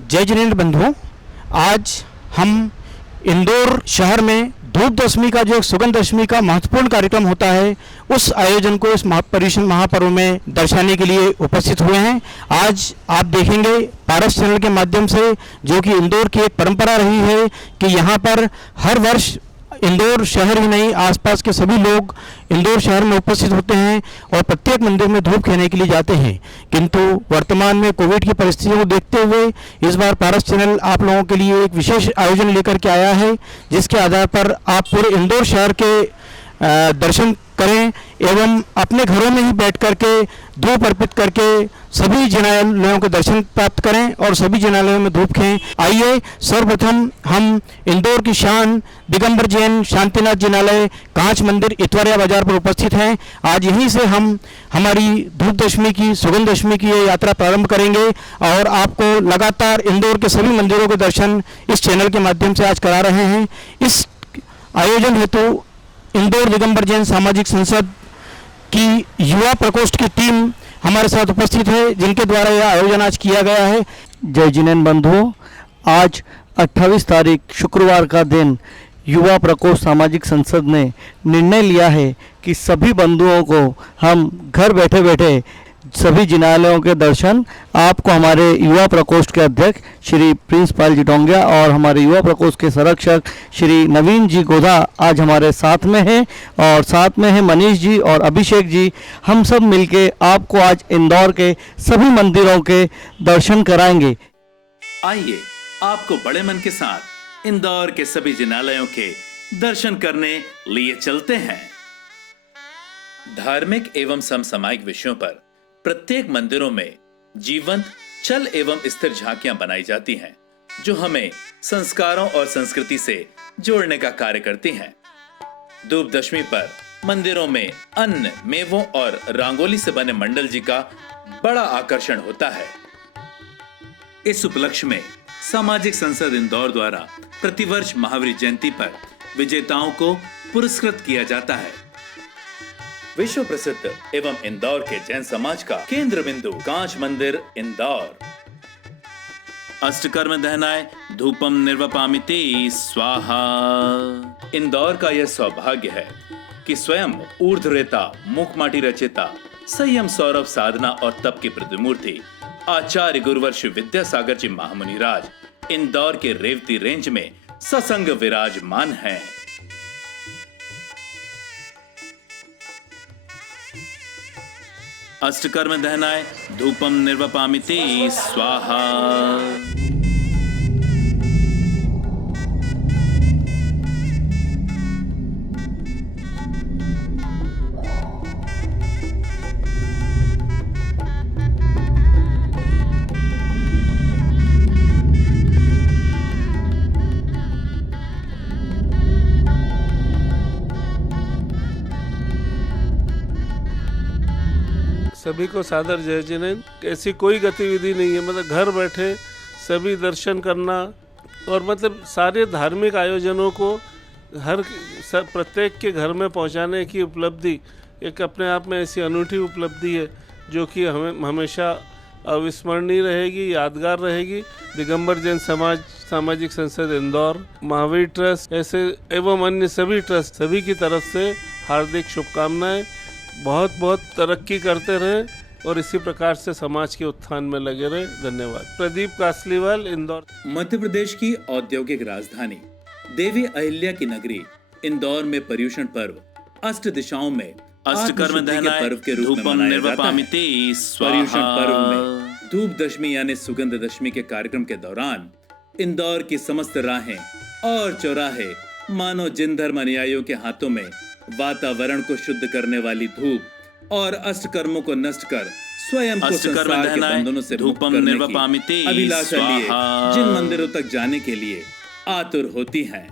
जय जिनेन्द्र बंधुओं, आज हम इंदौर शहर में धूप दशमी का जो सुगंध दशमी का महत्वपूर्ण कार्यक्रम होता है, उस आयोजन को इस पर्युषण महापर्व में दर्शाने के लिए उपस्थित हुए हैं। आज आप देखेंगे पारस चैनल के माध्यम से, जो कि इंदौर की एक परंपरा रही है कि यहाँ पर हर वर्ष इंदौर शहर ही नहीं, आसपास के सभी लोग इंदौर शहर में उपस्थित होते हैं और प्रत्येक मंदिर में धूप खेने के लिए जाते हैं। किंतु वर्तमान में कोविड की परिस्थितियों को देखते हुए इस बार पारस चैनल आप लोगों के लिए एक विशेष आयोजन लेकर के आया है, जिसके आधार पर आप पूरे इंदौर शहर के दर्शन करें एवं अपने घरों में ही बैठ करके धूप अर्पित करके सभी जिनालयों के दर्शन प्राप्त करें और सभी जिनालयों में धूप खें। आइए सर्वप्रथम हम इंदौर की शान दिगंबर जैन शांतिनाथ जिनालय कांच मंदिर इतवारिया बाजार पर उपस्थित हैं। आज यहीं से हम हमारी धूप दशमी की सुगंध दशमी की ये यात्रा प्रारंभ करेंगे और आपको लगातार इंदौर के सभी मंदिरों के दर्शन इस चैनल के माध्यम से आज करा रहे हैं। इस आयोजन हेतु इंदौर दिगंबर जैन सामाजिक संसद की युवा प्रकोष्ठ की टीम हमारे साथ उपस्थित है, जिनके द्वारा यह आयोजन आज किया गया है। जय जिनेन्द्र बंधुओं, आज 28 तारीख शुक्रवार का दिन युवा प्रकोष्ठ सामाजिक संसद ने निर्णय लिया है कि सभी बंधुओं को हम घर बैठे बैठे सभी जिनालयों के दर्शन आपको हमारे युवा प्रकोष्ठ के अध्यक्ष श्री प्रिंस पाल जिटोंगिया और हमारे युवा प्रकोष्ठ के संरक्षक श्री नवीन जी गोधा आज हमारे साथ में हैं और साथ में हैं मनीष जी और अभिषेक जी। हम सब मिलके आपको आज इंदौर के सभी मंदिरों के दर्शन कराएंगे। आइए आपको बड़े मन के साथ इंदौर के सभी जिनालयों के दर्शन करने लिए चलते हैं। धार्मिक एवं समसामयिक विषयों पर प्रत्येक मंदिरों में जीवंत चल एवं स्थिर झांकियां बनाई जाती हैं, जो हमें संस्कारों और संस्कृति से जोड़ने का कार्य करती हैं। धूप दशमी पर मंदिरों में अन्न, मेवों और रंगोली से बने मंडल जी का बड़ा आकर्षण होता है। इस उपलक्ष्य में सामाजिक संसद इंदौर द्वारा प्रतिवर्ष महावीर जयंती पर विजेताओं को पुरस्कृत किया जाता है। विश्व प्रसिद्ध एवं इंदौर के जैन समाज का केंद्र बिंदु कांच मंदिर इंदौर। अष्टकर्म दहनाय धूपम निर्वपामिते स्वाहा। इंदौर का यह सौभाग्य है कि स्वयं ऊर्ध्वरेता मुखमाटी रचयिता संयम सौरभ साधना और तप की प्रतिमूर्ति आचार्य गुरुवर श्री विद्यासागर जी महामुनिराज इंदौर के रेवती रेंज में ससंग विराजमान हैं। अष्टकर्म दहनाय धूपम निर्वपामिते स्वाहा। सभी को सादर जय जिनेन्द्र। ऐसी कोई गतिविधि नहीं है, मतलब घर बैठे सभी दर्शन करना और मतलब सारे धार्मिक आयोजनों को प्रत्येक के घर में पहुंचाने की उपलब्धि एक अपने आप में ऐसी अनूठी उपलब्धि है, जो कि हमें हमेशा अविस्मरणीय रहेगी, यादगार रहेगी। दिगंबर जैन सामाजिक संसद इंदौर, महावीर ट्रस्ट ऐसे एवं अन्य सभी ट्रस्ट सभी की तरफ से हार्दिक शुभकामनाएं। बहुत बहुत तरक्की करते रहें और इसी प्रकार से समाज के उत्थान में लगे रहे। धन्यवाद। प्रदीप कासलीवाल, इंदौर। मध्य प्रदेश की औद्योगिक राजधानी देवी अहिल्या की नगरी इंदौर में पर्युषण पर्व अष्ट दिशाओं में अष्टकर्म दहनाय पर्व के रूप में मनाया जाता है। पर्युषण पर्व में धूप दशमी यानी सुगंध दशमी के कार्यक्रम के दौरान इंदौर की समस्त राहें और चौराहे मानो जिन धर्म अनुयायियों के हाथों में वातावरण को शुद्ध करने वाली धूप और अष्टकर्मों को नष्ट कर स्वयं को संसार के बंधनों से मुक्त करने की अभिलाषा लिए जिन मंदिरों तक जाने के लिए आतुर होती हैं।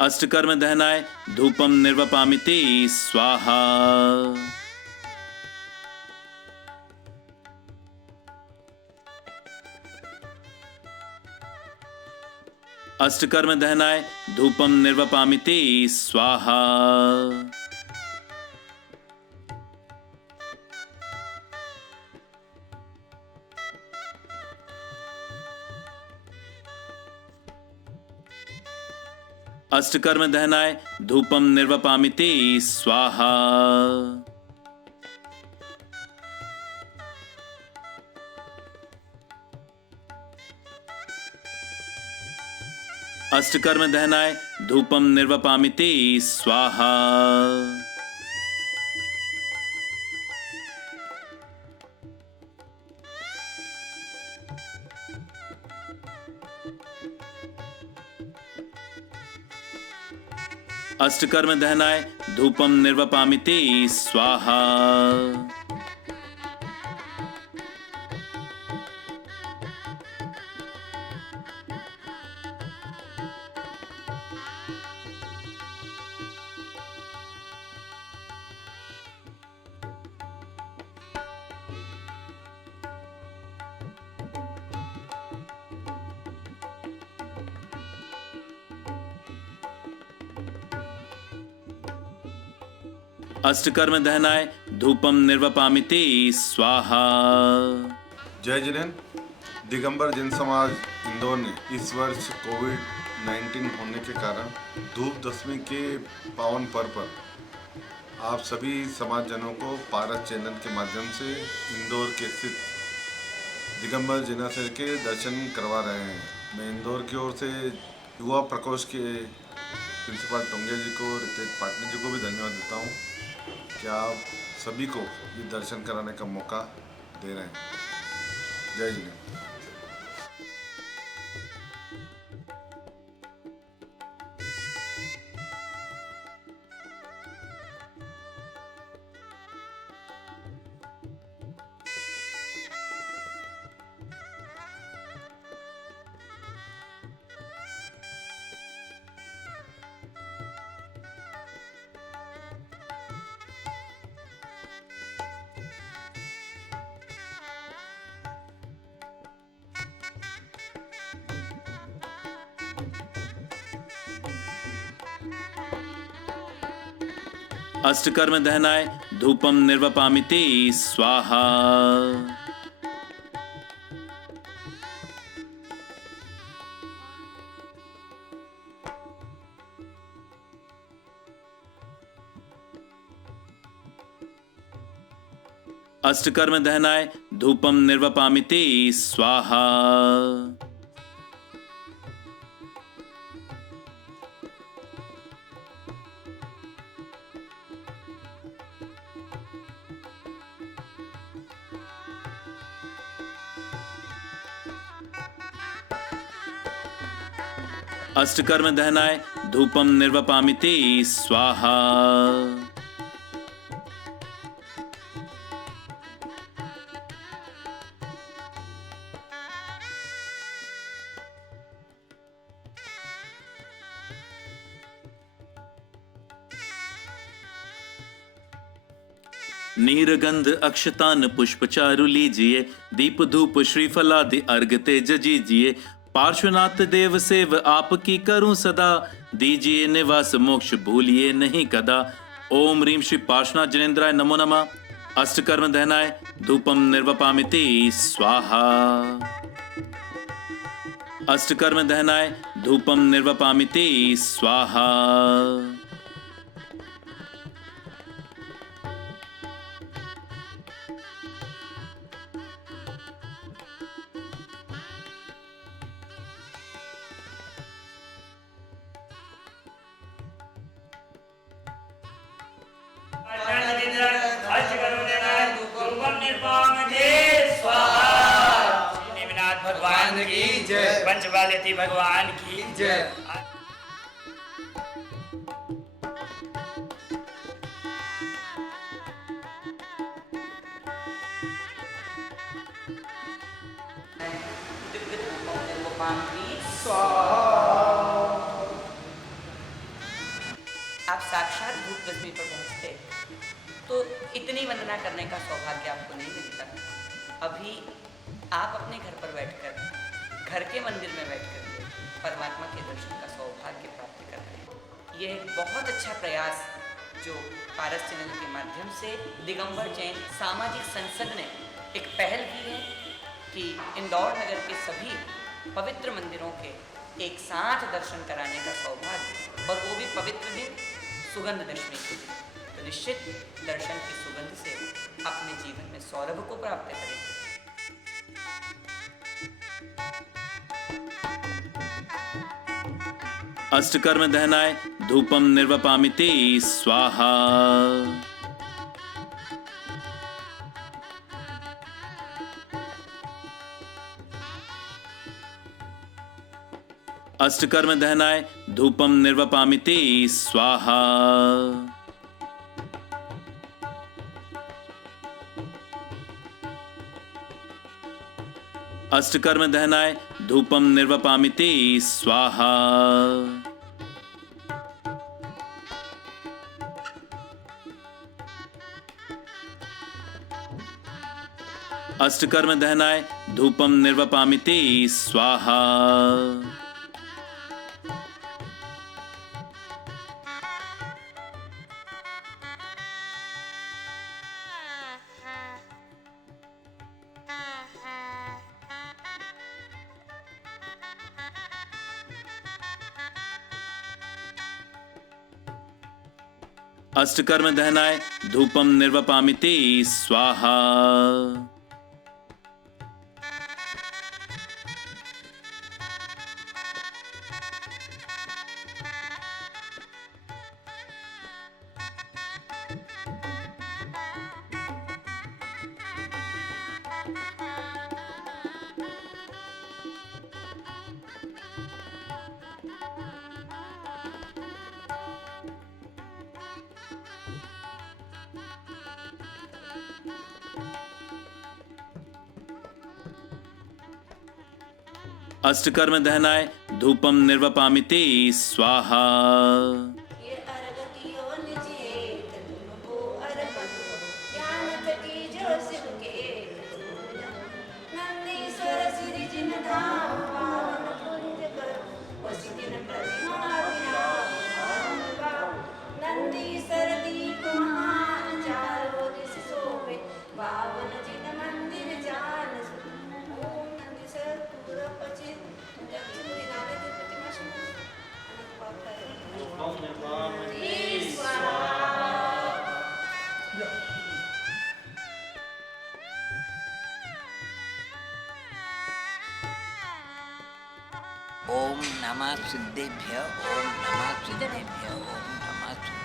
अष्टकर्म दहनाय धूपम निर्वपामिते स्वाहा। अष्टकर्म दहनाय धूपम निर्वपामिते स्वाहा। अष्टकर्म दहनाय धूपम निर्वपामिते स्वाहा। अष्टकर्म दहनाय धूपम निर्वपामिते स्वाहा। अष्टकर्म दहनाय धूपम निर्वपामिते स्वाहा। अष्टकर्म दहनाय धूपम निर्वपामिते स्वाहा। जय जिनेन्द्र। दिगंबर जैन समाज इंदौर ने इस वर्ष कोविड-19 होने के कारण धूप दशमी के पावन पर्व पर आप सभी समाजजनों को पारस चैनल के माध्यम से इंदौर के स्थित दिगंबर जैनाश्रम के दर्शन करवा रहे हैं। मैं इंदौर की ओर से युवा प्रकोष्ठ के प्रिंसिपल टोंगे जी को, रितेश पाटनी जी को भी धन्यवाद देता हूँ कि आप सभी को ये दर्शन कराने का मौका दे रहे हैं। जय जिनेन्द्र। अष्टकर्म दहनाय धूपम निर्वपामिते स्वाहा। अष्टकर्म दहनाय धूपम निर्वपामिते स्वाहा। अष्टकर्म दहनाय धूपम निर्वपामिते स्वाहा। नीरगंध अक्षतान पुष्प चारु लीजिए, दीप धूप श्रीफल आदि अर्घ तेज जीजिए। पार्श्वनाथ देव सेव आपकी करूं सदा, दीजिए निवास मोक्ष भूलिए नहीं कदा। ओम ह्रीं श्री पार्श्वनाथ जनेन्द्राय नमो नमः। अष्टकर्म दहनाय धूपम निर्वपामिते स्वाहा। अष्टकर्म दहनाय धूपम निर्वपामिते स्वाहा। भगवान की जय। पंचवालयती भगवान की जय। आप साक्षात धूप दशमी पर पहुँचते तो इतनी वंदना करने का सौभाग्य आपको नहीं मिलता। अभी आप अपने घर पर बैठकर, घर के मंदिर में बैठकर परमात्मा के दर्शन का सौभाग्य प्राप्त कर रहे हैं। यह एक बहुत अच्छा प्रयास जो पारस चैनल के माध्यम से दिगंबर जैन सामाजिक संसद ने एक पहल की है कि इंदौर नगर के सभी पवित्र मंदिरों के एक साथ दर्शन कराने का सौभाग्य, और वो भी पवित्र दिन सुगंध दशमी के दिन। तो निश्चित दर्शन की सुगंध से अपने जीवन में सौरभ को प्राप्त करें। अष्टकर्म दहनाय धूपम निर्वपामिते स्वाहा। अष्टकर्म दहनाय धूपम निर्वपामिते स्वाहा। अष्टकर्म दहनाय धूपम निर्वपामिते स्वाहा। अष्टकर्म दहनाय धूपम निर्वपामिते स्वाहा। अष्टकर्म दहनाय धूपम निर्वपामिते स्वाहा। अष्टकर्म दहनाय धूपम निर्वपामिते स्वाहा। ओम नमः सिद्धेभ्य, ओम नमः सिद्धेभ्य, ओम नमः सिद्धेभ्य।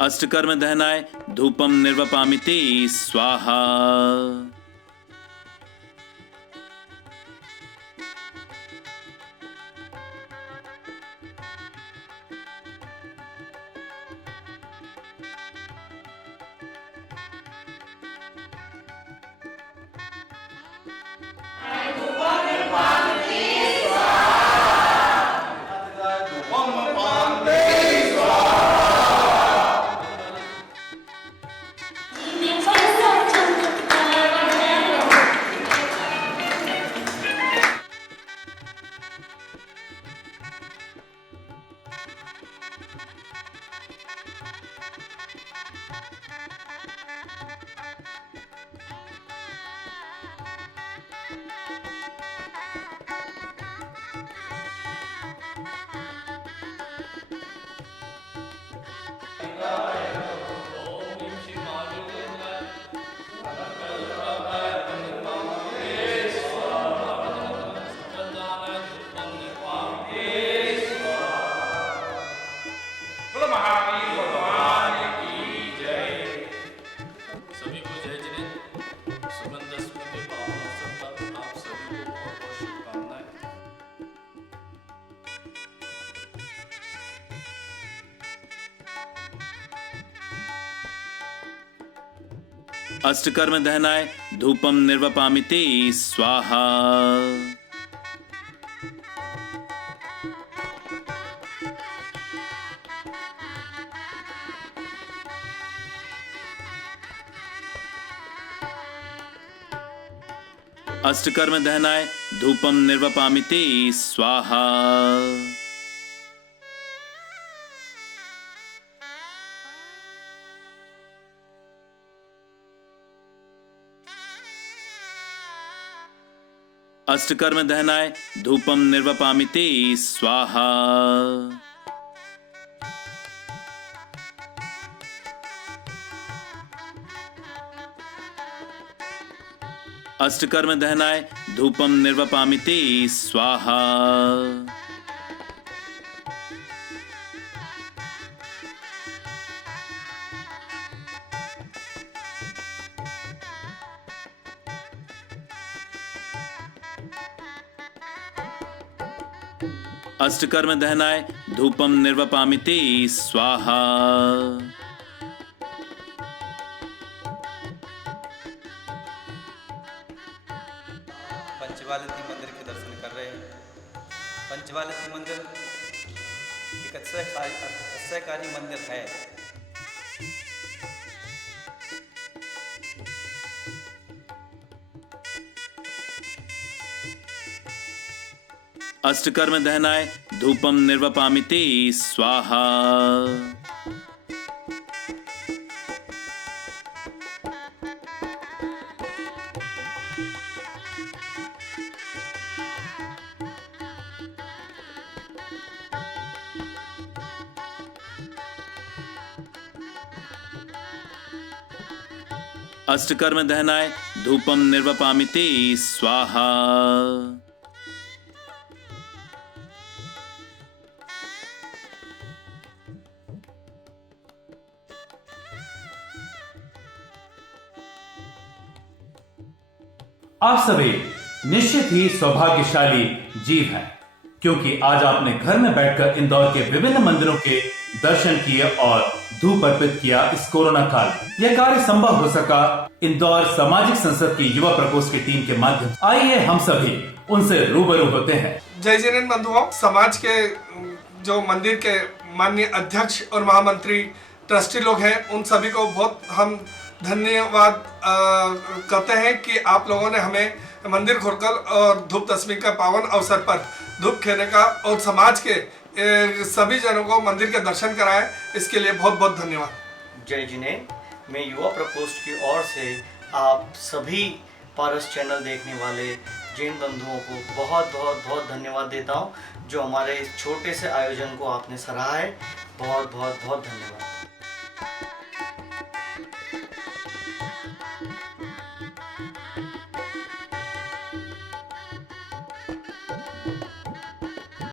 अष्टकर्म दहनाय धूपम निर्वपामिते स्वाहा। अष्टकर्म दहनाय धूपम निर्वपामिते स्वाहा। अष्टकर्म दहनाय धूपम निर्वपामिते स्वाहा। अष्टकर्म दहनाय धूपम निर्वपामिते स्वाहा। अष्टकर्म दहनाय धूपम निर्वपामिते स्वाहा। अष्टकर्म दहनाय धूपम निर्वपामिते स्वाहा। पंचवालती मंदिर के दर्शन कर रहे हैं। पंचवालती मंदिर एक अक्षयकारी मंदिर है। अष्टकर्म दहनाय धूपम निर्वपामिते स्वाहा। अष्टकर्म दहनाय धूपम निर्वपामिते स्वाहा। आप सभी निश्चित ही सौभाग्यशाली जीव हैं, क्योंकि आज आपने घर में बैठकर इंदौर के विभिन्न मंदिरों के दर्शन किए और धूप अर्पित किया। इस कोरोना काल यह कार्य संभव हो सका इंदौर सामाजिक संसद की युवा प्रकोष्ठ की टीम के माध्यम से। आइए हम सभी उनसे रूबरू होते हैं। जय जिनेंद्र बंधुओं, समाज के जो मंदिर के माननीय अध्यक्ष और महामंत्री ट्रस्टी लोग हैं, उन सभी को बहुत हम धन्यवाद कहते हैं कि आप लोगों ने हमें मंदिर खोलकर और धूप दशमी का पावन अवसर पर धूप खेलने का और समाज के सभी जनों को मंदिर के दर्शन कराए, इसके लिए बहुत बहुत धन्यवाद। जय जिनेंद्र, मैं युवा प्रकोष्ठ की ओर से आप सभी पारस चैनल देखने वाले जैन बंधुओं को बहुत बहुत बहुत धन्यवाद देता हूं, जो हमारे इस छोटे से आयोजन को आपने सराहा है। बहुत बहुत बहुत धन्यवाद।